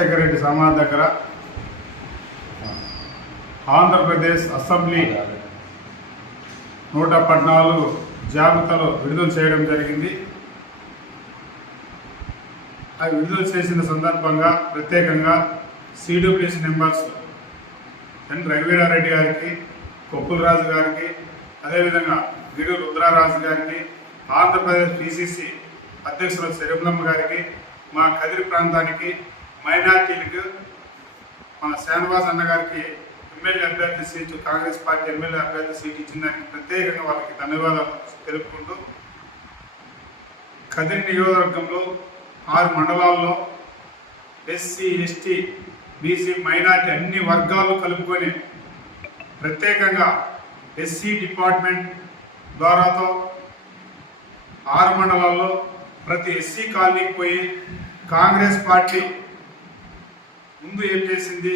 రాజశేఖర రెడ్డి సమాధి దగ్గర ఆంధ్రప్రదేశ్ అసెంబ్లీ 114 జాబితాలో విడుదల చేయడం జరిగింది. అవి విడుదల చేసిన సందర్భంగా ప్రత్యేకంగా సిడబ్ల్యూసీ మెంబర్స్ ఎన్ రఘువీరారెడ్డి గారికి, కొప్పుల రాజు గారికి, అదేవిధంగా గిడు రుద్రారాజు గారికి, ఆంధ్రప్రదేశ్ పిసిసి అధ్యక్షులు శరీఫ్లమ్మ గారికి, మా కదిరి ప్రాంతానికి మైనార్టీలకు మన శ్రీనివాస్ అన్న గారికి ఎమ్మెల్యే అభ్యర్థి సీటు, కాంగ్రెస్ పార్టీ ఎమ్మెల్యే అభ్యర్థి సీటు ఇచ్చిన దానికి ప్రత్యేకంగా వాళ్ళకి ధన్యవాదాలు తెలుపుకుంటూ, కదిరి నియోజకవర్గంలో 6 మండలాల్లో ఎస్సీ, ఎస్టీ, బీసీ, మైనార్టీ అన్ని వర్గాలు కలుపుకొని ప్రత్యేకంగా ఎస్సీ డిపార్ట్మెంట్ ద్వారాతో 6 మండలాల్లో ప్రతి ఎస్సీ కాలనీకి పోయి కాంగ్రెస్ పార్టీ ముందు ఏం చేసింది,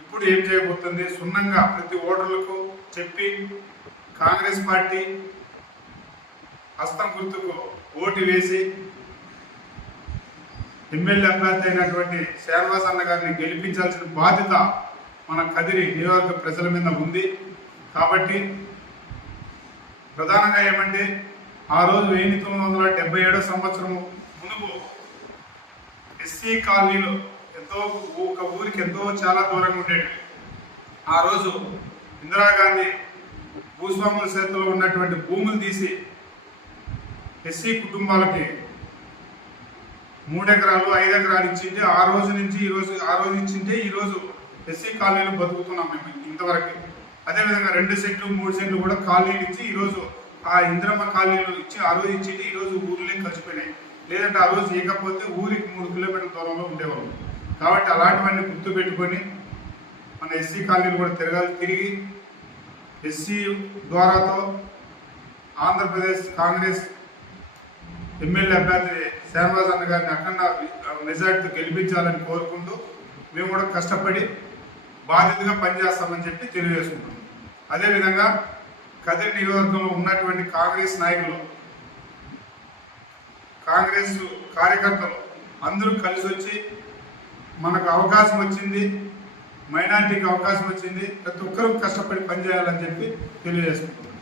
ఇప్పుడు ఏం చేయబోతుంది సున్నంగా ప్రతి ఓటర్లకు చెప్పి కాంగ్రెస్ పార్టీ హస్తం గుర్తుకు ఓటు వేసి ఎమ్మెల్యే అభ్యర్థి అయినటువంటి శ్రీనివాస్ అన్న గారిని గెలిపించాల్సిన బాధ్యత మన కదిరి నియోజక ప్రజల మీద ఉంది. కాబట్టి ప్రధానంగా ఏమంటే ఆ రోజు 1977 సంవత్సరం మునుపు ఎస్సీ కాలనీలు ఒక ఊరికి ఎంతో చాలా దూరంగా ఉండేవి. ఆ రోజు ఇందిరాగాంధీ భూస్వాముల చేతిలో ఉన్నటువంటి భూములు తీసి ఎస్సీ కుటుంబాలకి 3 ఎకరాలు 5 ఎకరాలు ఇచ్చింటే ఆ రోజు ఇచ్చింటే ఈ రోజు ఎస్సీ కాలనీలు బతుకుతున్నాం మేము ఇంతవరకు. అదేవిధంగా 2 సెంట్లు 3 సెంట్లు కూడా కాలనీలు ఇచ్చి ఈరోజు ఆ ఇందిరమ్మ కాలనీలు ఇచ్చి ఆ రోజు ఇచ్చింటే ఈరోజు ఊర్లే కలిసిపోయినాయి. లేదంటే ఆ రోజు ఇకపోతే ఊరికి 3 కిలోమీటర్ల దూరంలో ఉండేవాళ్ళు. కాబట్టి అలాంటివన్నీ గుర్తు పెట్టుకొని మన ఎస్సీ కాలనీలు కూడా తిరిగి ఎస్సీ ద్వారాతో ఆంధ్రప్రదేశ్ కాంగ్రెస్ ఎమ్మెల్యే అభ్యర్థి శ్రీనివాస్ అన్న గారిని అఖండ మెజార్టీతో గెలిపించాలని కోరుకుంటూ మేము కూడా కష్టపడి బాధ్యతగా పనిచేస్తామని చెప్పి తెలియజేసుకుంటున్నాం. అదేవిధంగా కదిరి నియోజకవర్గంలో ఉన్నటువంటి కాంగ్రెస్ నాయకులు, కాంగ్రెస్ కార్యకర్తలు అందరూ కలిసి వచ్చి మనకు అవకాశం వచ్చింది, మైనార్టీకి అవకాశం వచ్చింది, ప్రతి ఒక్కరూ కష్టపడి పనిచేయాలని చెప్పి తెలియజేసుకుంటున్నాం.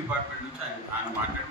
డిపార్ట్మెంట్ నుంచి ఆయన మాట్లాడి